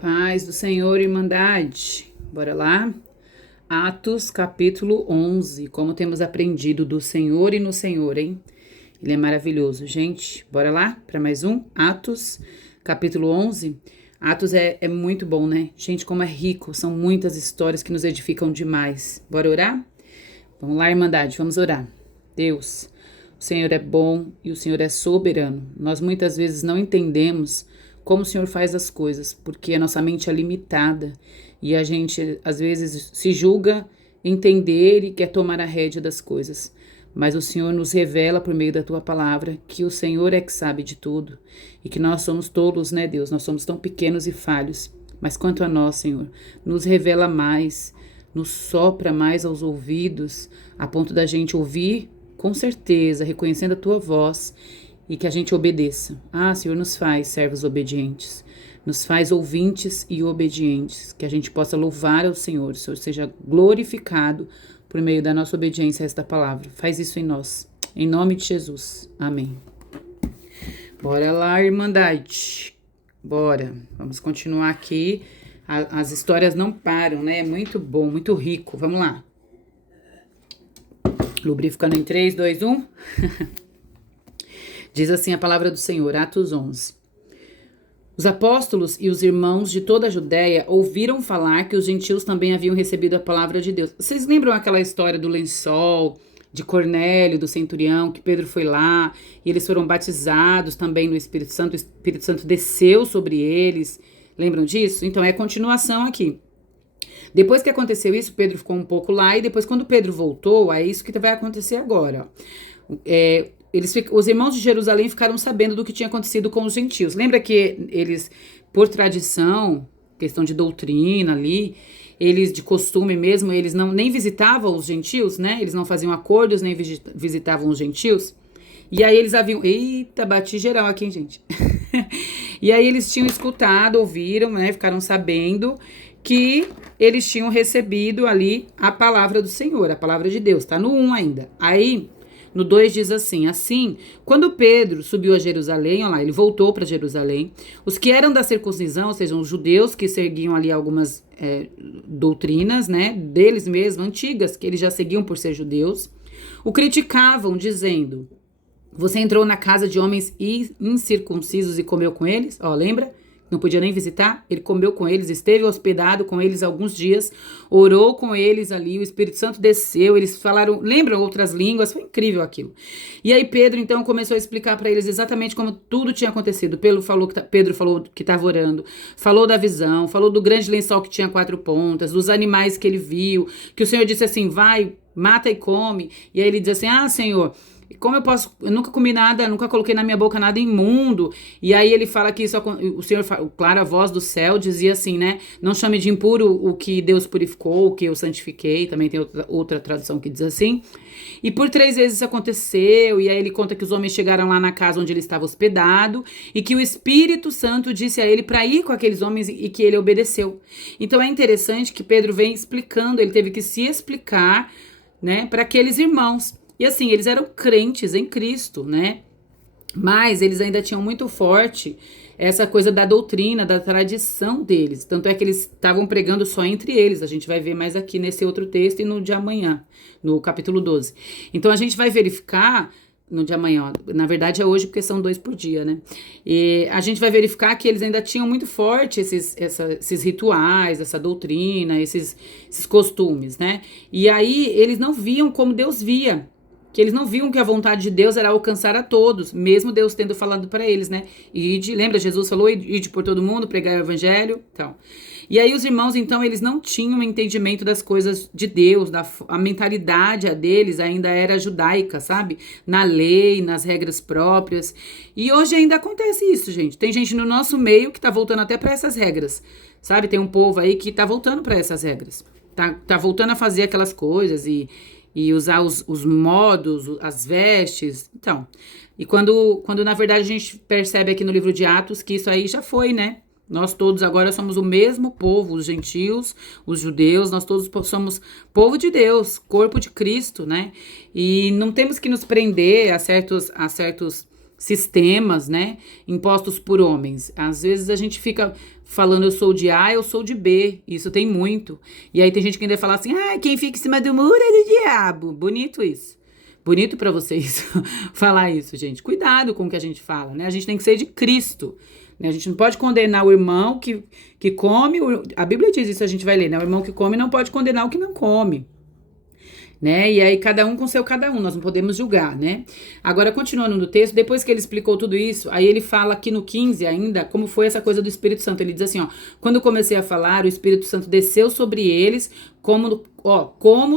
Paz do Senhor, Irmandade. Bora lá? Atos, capítulo 11. Como temos aprendido do Senhor e no Senhor, hein? Ele é maravilhoso. Gente, bora lá para mais um? Atos, capítulo 11. Atos é muito bom, né? Gente, como é rico. São muitas histórias que nos edificam demais. Bora orar? Vamos lá, Irmandade, vamos orar. Deus, o Senhor é bom e o Senhor é soberano. Nós muitas vezes não entendemos como o Senhor faz as coisas, porque a nossa mente é limitada e a gente às vezes se julga entender e quer tomar a rédea das coisas. Mas o Senhor nos revela por meio da tua palavra que o Senhor é que sabe de tudo e que nós somos tolos, né, Deus? Nós somos tão pequenos e falhos. Mas quanto a nós, Senhor, nos revela mais, nos sopra mais aos ouvidos, a ponto da gente ouvir com certeza, reconhecendo a tua voz e que a gente obedeça. Senhor, nos faz servos obedientes, nos faz ouvintes e obedientes, que a gente possa louvar ao Senhor, o Senhor seja glorificado por meio da nossa obediência a esta palavra. Faz isso em nós, em nome de Jesus. Amém. Bora lá, Irmandade. Bora, vamos continuar aqui. As histórias não param, né? É muito bom, muito rico. Vamos lá. Lubrificando em 3, 2, 1. Diz assim a palavra do Senhor, Atos 11. Os apóstolos e os irmãos de toda a Judéia ouviram falar que os gentios também haviam recebido a palavra de Deus. Vocês lembram aquela história do lençol, de Cornélio, do centurião, que Pedro foi lá e eles foram batizados também no Espírito Santo, o Espírito Santo desceu sobre eles. Lembram disso? Então é a continuação aqui. Depois que aconteceu isso, Pedro ficou um pouco lá e depois quando Pedro voltou, é isso que vai acontecer agora, ó. Os irmãos de Jerusalém ficaram sabendo do que tinha acontecido com os gentios. Lembra que eles, por tradição, questão de doutrina ali, eles de costume mesmo, eles nem visitavam os gentios, né? Eles não faziam acordos, nem visitavam os gentios. E aí eles haviam... Eita, bati geral aqui, hein, gente? E aí eles tinham escutado, ouviram, né? Ficaram sabendo que eles tinham recebido ali a palavra do Senhor, a palavra de Deus. Tá no 1 ainda. Aí... No 2 diz assim, quando Pedro subiu a Jerusalém, olha lá, ele voltou para Jerusalém, os que eram da circuncisão, ou seja, os judeus que seguiam ali algumas doutrinas, né, deles mesmos, antigas, que eles já seguiam por ser judeus, o criticavam, dizendo, você entrou na casa de homens incircuncisos e comeu com eles? Lembra? Não podia nem visitar, ele comeu com eles, esteve hospedado com eles alguns dias, orou com eles ali, o Espírito Santo desceu, eles falaram, lembram outras línguas, foi incrível aquilo. E aí Pedro então começou a explicar para eles exatamente como tudo tinha acontecido. Pedro falou que estava orando, falou da visão, falou do grande lençol que tinha 4 pontas, dos animais que ele viu, que o Senhor disse assim, vai, mata e come. E aí ele diz assim, Senhor... Como eu nunca comi nada, nunca coloquei na minha boca nada imundo. E aí ele fala que o Senhor, claro, a voz do céu dizia assim, né? Não chame de impuro o que Deus purificou, o que eu santifiquei. Também tem outra tradução que diz assim. E por 3 vezes isso aconteceu. E aí ele conta que os homens chegaram lá na casa onde ele estava hospedado. E que o Espírito Santo disse a ele para ir com aqueles homens e que ele obedeceu. Então é interessante que Pedro vem explicando, ele teve que se explicar, né, para aqueles irmãos. E assim, eles eram crentes em Cristo, né? Mas eles ainda tinham muito forte essa coisa da doutrina, da tradição deles. Tanto é que eles estavam pregando só entre eles. A gente vai ver mais aqui nesse outro texto e no de amanhã, no capítulo 12. Então a gente vai verificar no de amanhã, na verdade é hoje porque são 2 por dia, né? E a gente vai verificar que eles ainda tinham muito forte esses rituais, essa doutrina, esses costumes, né? E aí eles não viam como Deus via. Que eles não viam que a vontade de Deus era alcançar a todos, mesmo Deus tendo falado para eles, né? Lembra, Jesus falou, ide por todo mundo, pregar o evangelho, então. E aí os irmãos, então, eles não tinham entendimento das coisas de Deus, a mentalidade deles ainda era judaica, sabe? Na lei, nas regras próprias. E hoje ainda acontece isso, gente. Tem gente no nosso meio que tá voltando até para essas regras, sabe? Tem um povo aí que tá voltando para essas regras. Tá voltando a fazer aquelas coisas e usar os modos, as vestes, então. E quando na verdade a gente percebe aqui no livro de Atos que isso aí já foi, né? Nós todos agora somos o mesmo povo, os gentios, os judeus, nós todos somos povo de Deus, corpo de Cristo, né? E não temos que nos prender a certos sistemas, né, impostos por homens. Às vezes a gente fica falando eu sou de A, eu sou de B. Isso tem muito. E aí tem gente que ainda fala assim, quem fica em cima do muro é do diabo. Bonito isso. Bonito pra vocês falar isso, gente. Cuidado com o que a gente fala, né? A gente tem que ser de Cristo. Né? A gente não pode condenar o irmão que come. A Bíblia diz isso, a gente vai ler, né? O irmão que come não pode condenar o que não come. Né? E aí cada um com seu cada um, nós não podemos julgar, né? Agora, continuando no texto, depois que ele explicou tudo isso, aí ele fala aqui no 15 ainda, como foi essa coisa do Espírito Santo. Ele diz assim, quando eu comecei a falar, o Espírito Santo desceu sobre eles, como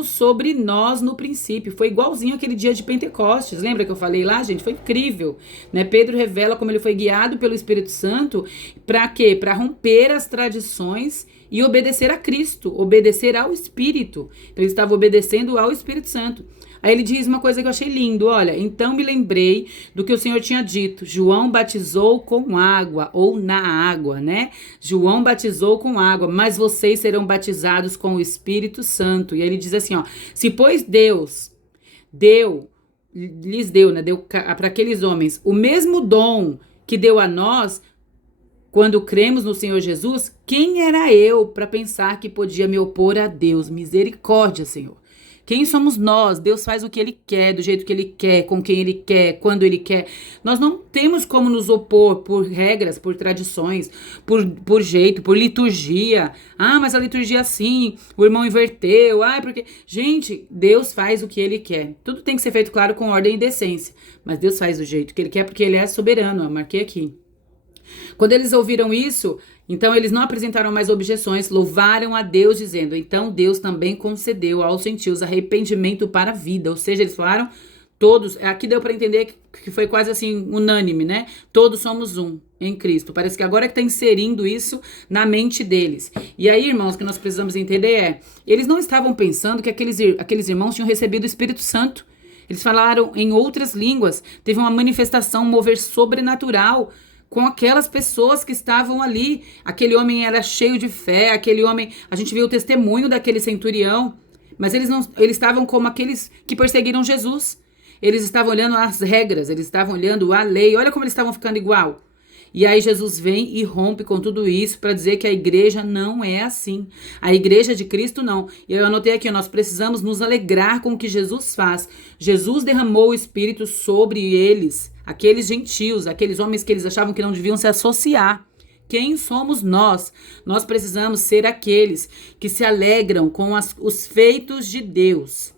sobre nós no princípio. Foi igualzinho aquele dia de Pentecostes, lembra que eu falei lá, gente? Foi incrível, né? Pedro revela como ele foi guiado pelo Espírito Santo, pra quê? Pra romper as tradições e obedecer a Cristo, obedecer ao Espírito. Então ele estava obedecendo ao Espírito Santo. Aí ele diz uma coisa que eu achei lindo, olha, então me lembrei do que o Senhor tinha dito, João batizou com água, ou na água, né? João batizou com água, mas vocês serão batizados com o Espírito Santo. E aí ele diz assim, se pois Deus lhes deu, né? Deu para aqueles homens o mesmo dom que deu a nós, quando cremos no Senhor Jesus, quem era eu para pensar que podia me opor a Deus? Misericórdia, Senhor. Quem somos nós? Deus faz o que Ele quer, do jeito que Ele quer, com quem Ele quer, quando Ele quer. Nós não temos como nos opor por regras, por tradições, por jeito, por liturgia. Mas a liturgia é assim, o irmão inverteu. Porque... Gente, Deus faz o que Ele quer. Tudo tem que ser feito, claro, com ordem e decência. Mas Deus faz do jeito que Ele quer, porque Ele é soberano. Eu marquei aqui. Quando eles ouviram isso, então eles não apresentaram mais objeções, louvaram a Deus dizendo, então Deus também concedeu aos gentios arrependimento para a vida. Ou seja, eles falaram, todos, aqui deu para entender que foi quase assim unânime, né? Todos somos um em Cristo. Parece que agora que está inserindo isso na mente deles. E aí, irmãos, o que nós precisamos entender eles não estavam pensando que aqueles irmãos tinham recebido o Espírito Santo. Eles falaram em outras línguas, teve uma manifestação, um mover sobrenatural com aquelas pessoas que estavam ali. Aquele homem era cheio de fé, aquele homem, a gente viu o testemunho daquele centurião, mas eles estavam como aqueles que perseguiram Jesus. Eles estavam olhando as regras, eles estavam olhando a lei, olha como eles estavam ficando igual. E aí Jesus vem e rompe com tudo isso para dizer que a igreja não é assim. A igreja de Cristo não. E eu anotei aqui, nós precisamos nos alegrar com o que Jesus faz. Jesus derramou o Espírito sobre eles, aqueles gentios, aqueles homens que eles achavam que não deviam se associar. Quem somos nós? Nós precisamos ser aqueles que se alegram com os feitos de Deus.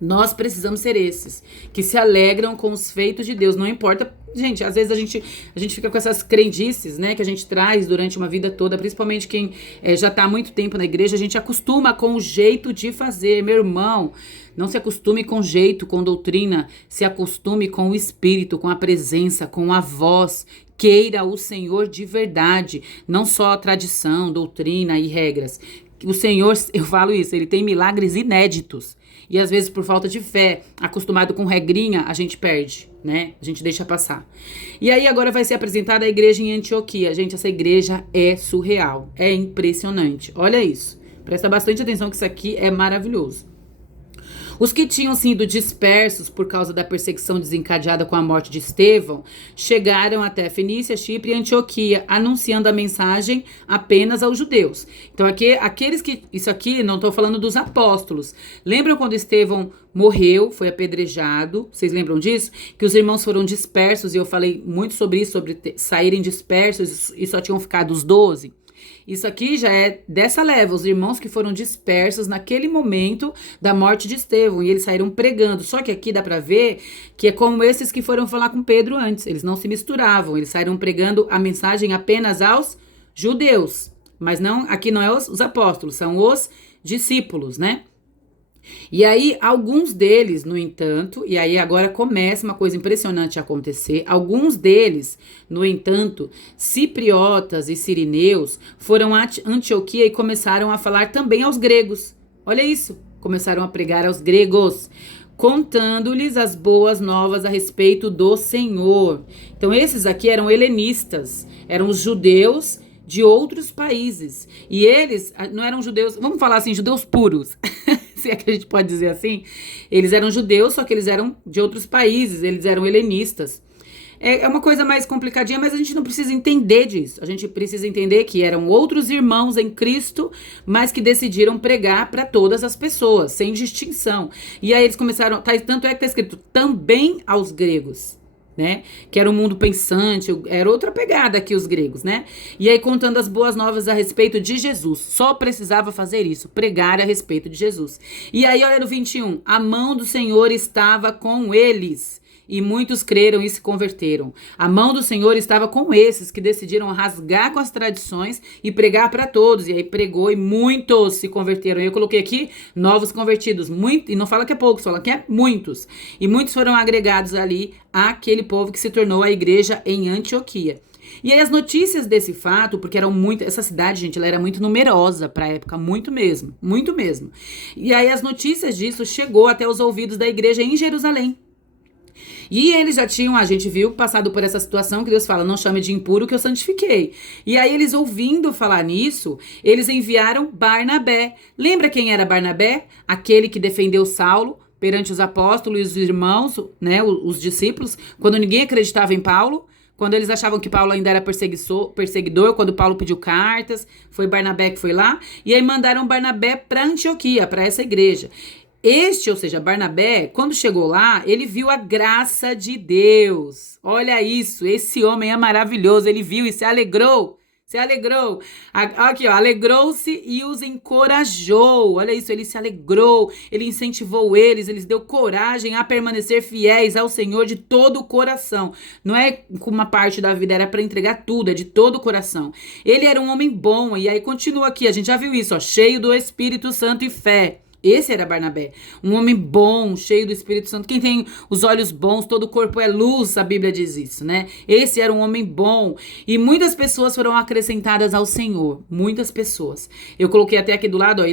Nós precisamos ser esses, que se alegram com os feitos de Deus. Não importa, gente, às vezes a gente fica com essas crendices, né, que a gente traz durante uma vida toda, principalmente quem já está há muito tempo na igreja, a gente acostuma com o jeito de fazer. Meu irmão, não se acostume com jeito, com doutrina, se acostume com o Espírito, com a presença, com a voz. Queira o Senhor de verdade, não só tradição, doutrina e regras. O Senhor, eu falo isso, Ele tem milagres inéditos. E às vezes por falta de fé, acostumado com regrinha, a gente perde, né? A gente deixa passar. E aí agora vai ser apresentada a igreja em Antioquia. Gente, essa igreja é surreal, é impressionante. Olha isso, presta bastante atenção que isso aqui é maravilhoso. Os que tinham sido dispersos por causa da perseguição desencadeada com a morte de Estevão, chegaram até Fenícia, Chipre e Antioquia, anunciando a mensagem apenas aos judeus. Então, isso aqui, não estou falando dos apóstolos. Lembram quando Estevão morreu, foi apedrejado? Vocês lembram disso? Que os irmãos foram dispersos, e eu falei muito sobre isso, sobre saírem dispersos, e só tinham ficado os 12. Isso aqui já é dessa leva, os irmãos que foram dispersos naquele momento da morte de Estevão, e eles saíram pregando. Só que aqui dá pra ver que é como esses que foram falar com Pedro antes, eles não se misturavam, eles saíram pregando a mensagem apenas aos judeus, mas não, aqui não é os apóstolos, são os discípulos, né? E aí, alguns deles, no entanto, e aí agora começa uma coisa impressionante a acontecer, alguns deles, no entanto, cipriotas e sirineus, foram a Antioquia e começaram a falar também aos gregos. Olha isso, começaram a pregar aos gregos, contando-lhes as boas novas a respeito do Senhor. Então, esses aqui eram helenistas, eram os judeus de outros países. E eles não eram judeus, vamos falar assim, judeus puros, se é que a gente pode dizer assim. Eles eram judeus, só que eles eram de outros países, eles eram helenistas. é uma coisa mais complicadinha, mas a gente não precisa entender disso. A gente precisa entender que eram outros irmãos em Cristo, mas que decidiram pregar para todas as pessoas, sem distinção. E aí eles começaram, tanto é que está escrito, também aos gregos, né? Que era um mundo pensante, era outra pegada aqui os gregos, né? E aí contando as boas novas a respeito de Jesus. Só precisava fazer isso, pregar a respeito de Jesus. E aí olha no 21, a mão do Senhor estava com eles. E muitos creram e se converteram. A mão do Senhor estava com esses que decidiram rasgar com as tradições e pregar para todos. E aí pregou e muitos se converteram. Eu coloquei aqui novos convertidos. Muito, e não fala que é poucos, fala que é muitos. E muitos foram agregados ali àquele povo que se tornou a igreja em Antioquia. E aí as notícias desse fato, porque eram muito, essa cidade, gente, ela era muito numerosa para a época, muito mesmo. E aí as notícias disso chegou até os ouvidos da igreja em Jerusalém. E eles já tinham, a gente viu, passado por essa situação que Deus fala, não chame de impuro que eu santifiquei. E aí eles ouvindo falar nisso, eles enviaram Barnabé. Lembra quem era Barnabé? Aquele que defendeu Saulo perante os apóstolos e os irmãos, né, os discípulos, quando ninguém acreditava em Paulo. Quando eles achavam que Paulo ainda era perseguidor, quando Paulo pediu cartas, foi Barnabé que foi lá. E aí mandaram Barnabé para Antioquia, para essa igreja. Ou seja, Barnabé, quando chegou lá, ele viu a graça de Deus. Olha isso, esse homem é maravilhoso. Ele viu e se alegrou. Aqui, ó, alegrou-se e os encorajou. Olha isso, ele se alegrou, ele incentivou eles deu coragem a permanecer fiéis ao Senhor de todo o coração. Não é com uma parte da vida, era para entregar tudo, é de todo o coração. Ele era um homem bom, e aí continua aqui, a gente já viu isso, ó, cheio do Espírito Santo e fé. Esse era Barnabé, um homem bom, cheio do Espírito Santo. Quem tem os olhos bons, todo o corpo é luz, a Bíblia diz isso, né? Esse era um homem bom. E muitas pessoas foram acrescentadas ao Senhor. Muitas pessoas. Eu coloquei até aqui do lado, ó,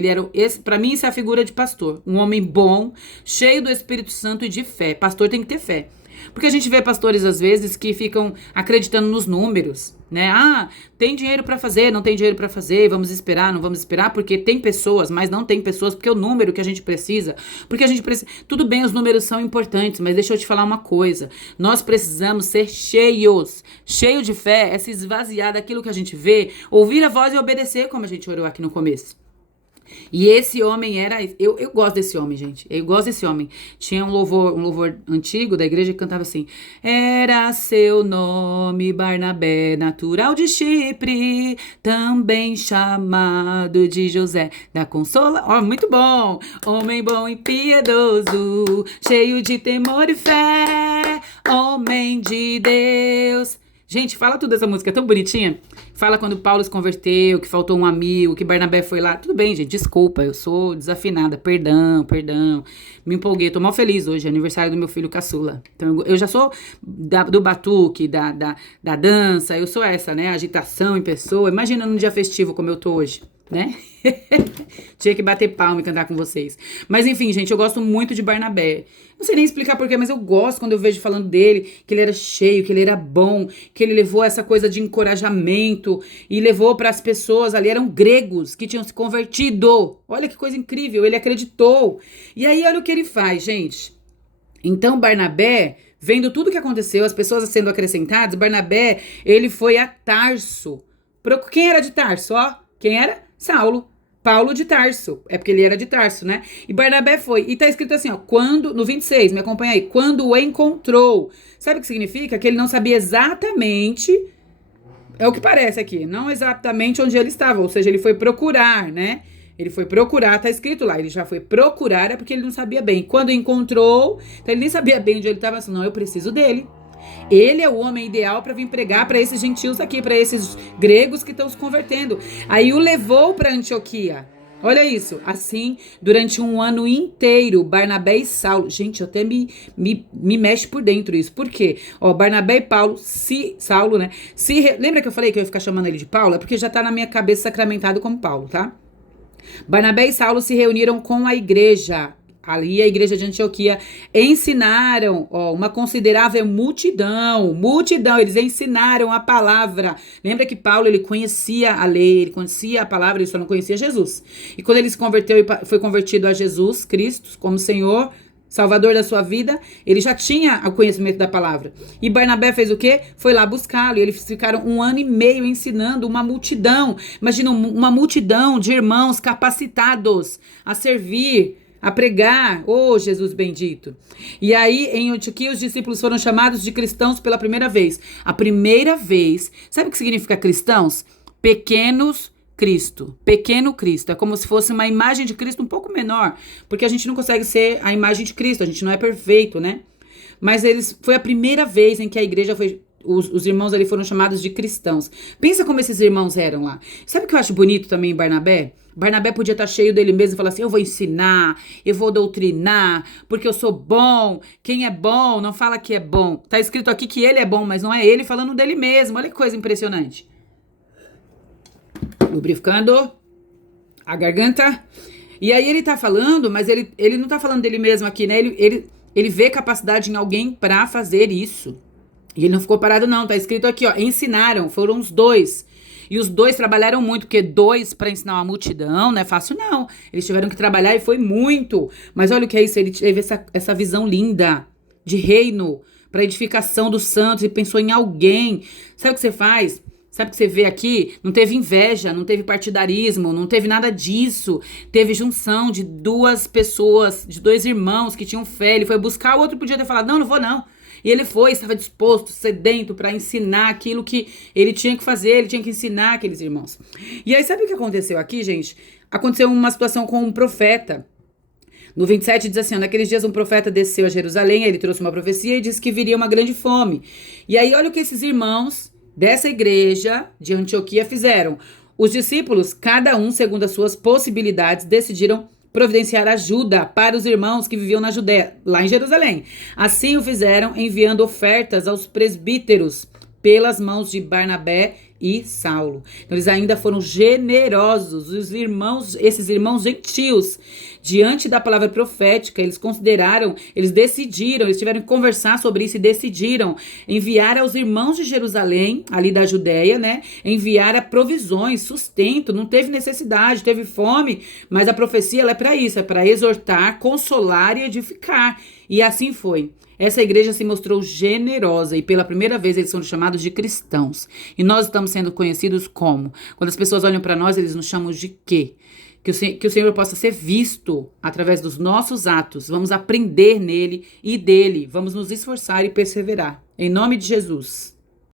para mim isso é a figura de pastor. Um homem bom, cheio do Espírito Santo e de fé. Pastor tem que ter fé. Porque a gente vê pastores, às vezes, que ficam acreditando nos números, né? Ah, tem dinheiro para fazer, não tem dinheiro para fazer, vamos esperar, não vamos esperar, porque tem pessoas, mas não tem pessoas, porque é o número que a gente precisa, porque a gente precisa... Tudo bem, os números são importantes, mas deixa eu te falar uma coisa. Nós precisamos ser cheios. Cheio de fé é se esvaziar daquilo que a gente vê, ouvir a voz e obedecer, como a gente orou aqui no começo. E esse homem era... Eu gosto desse homem, gente. Eu gosto desse homem. Tinha um louvor antigo da igreja que cantava assim: era seu nome Barnabé, natural de Chipre, também chamado de José da Consola. Ó, muito bom! Homem bom e piedoso, cheio de temor e fé, homem de Deus. Gente, fala tudo dessa música, é tão bonitinha. Fala quando Paulo se converteu, que faltou um amigo, que Barnabé foi lá. Tudo bem, gente, desculpa, eu sou desafinada. Perdão. Me empolguei, tô mal feliz hoje, é aniversário do meu filho caçula. Então, eu já sou do batuque, da dança, eu sou essa, né? Agitação em pessoa. Imagina num dia festivo como eu tô hoje, né? Tinha que bater palma e cantar com vocês. Mas enfim, gente, eu gosto muito de Barnabé. Não sei nem explicar porquê, mas eu gosto quando eu vejo falando dele, que ele era cheio, que ele era bom, que ele levou essa coisa de encorajamento e levou para as pessoas ali, eram gregos que tinham se convertido. Olha que coisa incrível, ele acreditou. E aí olha o que ele faz, gente. Então Barnabé, vendo tudo que aconteceu, as pessoas sendo acrescentadas, Barnabé, ele foi a Tarso. Quem era de Tarso, ó? Quem era? Saulo. Paulo de Tarso, é porque ele era de Tarso, né? E Barnabé foi, e tá escrito assim, ó, no 26, me acompanha aí, quando o encontrou. Sabe o que significa? Que ele não sabia exatamente, é o que parece aqui, não exatamente onde ele estava, ou seja, ele foi procurar, né? Ele foi procurar, tá escrito lá, ele já foi procurar, é porque ele não sabia bem. Quando encontrou, então ele nem sabia bem onde ele estava, assim, não, eu preciso dele. Ele é o homem ideal para vir pregar para esses gentios aqui, para esses gregos que estão se convertendo. Aí o levou para Antioquia. Olha isso. Assim, durante um ano inteiro, Barnabé e Saulo... Gente, até me mexe por dentro isso. Por quê? Ó, Barnabé e Saulo, né? Lembra que eu falei que eu ia ficar chamando ele de Paulo? É porque já tá na minha cabeça sacramentado como Paulo, tá? Barnabé e Saulo se reuniram com a igreja. Ali a igreja de Antioquia ensinaram, ó, uma considerável multidão, eles ensinaram a palavra. Lembra que Paulo, ele conhecia a lei, ele conhecia a palavra, ele só não conhecia Jesus. E quando ele se converteu e foi convertido a Jesus Cristo como Senhor, Salvador da sua vida, ele já tinha o conhecimento da palavra. E Barnabé fez o quê? Foi lá buscá-lo. E eles ficaram 1 ano e meio ensinando uma multidão. Imagina uma multidão de irmãos capacitados a servir, a pregar. Oh, Jesus bendito. E aí, em Antioquia, os discípulos foram chamados de cristãos pela primeira vez. A primeira vez. Sabe o que significa cristãos? Pequeno Cristo, é como se fosse uma imagem de Cristo um pouco menor, porque a gente não consegue ser a imagem de Cristo, a gente não é perfeito, né? Mas foi a primeira vez em que a igreja os irmãos ali foram chamados de cristãos. Pensa como esses irmãos eram lá. Sabe o que eu acho bonito também em Barnabé? Barnabé podia estar cheio dele mesmo e falar assim, eu vou ensinar, eu vou doutrinar, porque eu sou bom. Quem é bom não fala que é bom. Tá escrito aqui que ele é bom, mas não é ele falando dele mesmo. Olha que coisa impressionante. Lubrificando a garganta. E aí ele tá falando, mas ele não tá falando dele mesmo aqui, né? Ele vê capacidade em alguém pra fazer isso. E ele não ficou parado não, tá escrito aqui, ó, ensinaram, foram os dois. E os dois trabalharam muito, porque dois pra ensinar uma multidão não é fácil não. Eles tiveram que trabalhar e foi muito. Mas olha o que é isso, ele teve essa visão linda de reino, pra edificação dos santos, e pensou em alguém. Sabe o que você faz? Sabe o que você vê aqui? Não teve inveja, não teve partidarismo, não teve nada disso. Teve junção de duas pessoas, de dois irmãos que tinham fé. Ele foi buscar, o outro podia ter falado, não vou não. E ele foi, estava disposto, sedento para ensinar aquilo que ele tinha que fazer, ele tinha que ensinar aqueles irmãos. E aí sabe o que aconteceu aqui, gente? Aconteceu uma situação com um profeta. No 27 diz assim, naqueles dias um profeta desceu a Jerusalém, ele trouxe uma profecia e disse que viria uma grande fome. E aí olha o que esses irmãos dessa igreja de Antioquia fizeram. Os discípulos, cada um segundo as suas possibilidades, decidiram providenciar ajuda para os irmãos que viviam na Judéia, lá em Jerusalém. Assim o fizeram, enviando ofertas aos presbíteros pelas mãos de Barnabé e Saulo. Então, eles ainda foram generosos, esses irmãos gentios, diante da palavra profética, eles consideraram, eles decidiram, eles tiveram que conversar sobre isso e decidiram enviar aos irmãos de Jerusalém, ali da Judéia, né? Enviar a provisões, sustento, não teve necessidade, teve fome, mas a profecia ela é para isso, é para exortar, consolar e edificar. E assim foi. Essa igreja se mostrou generosa e pela primeira vez eles são chamados de cristãos. E nós estamos sendo conhecidos como? Quando as pessoas olham para nós, eles nos chamam de quê? Que o Senhor possa ser visto através dos nossos atos. Vamos aprender nele e dele. Vamos nos esforçar e perseverar. Em nome de Jesus.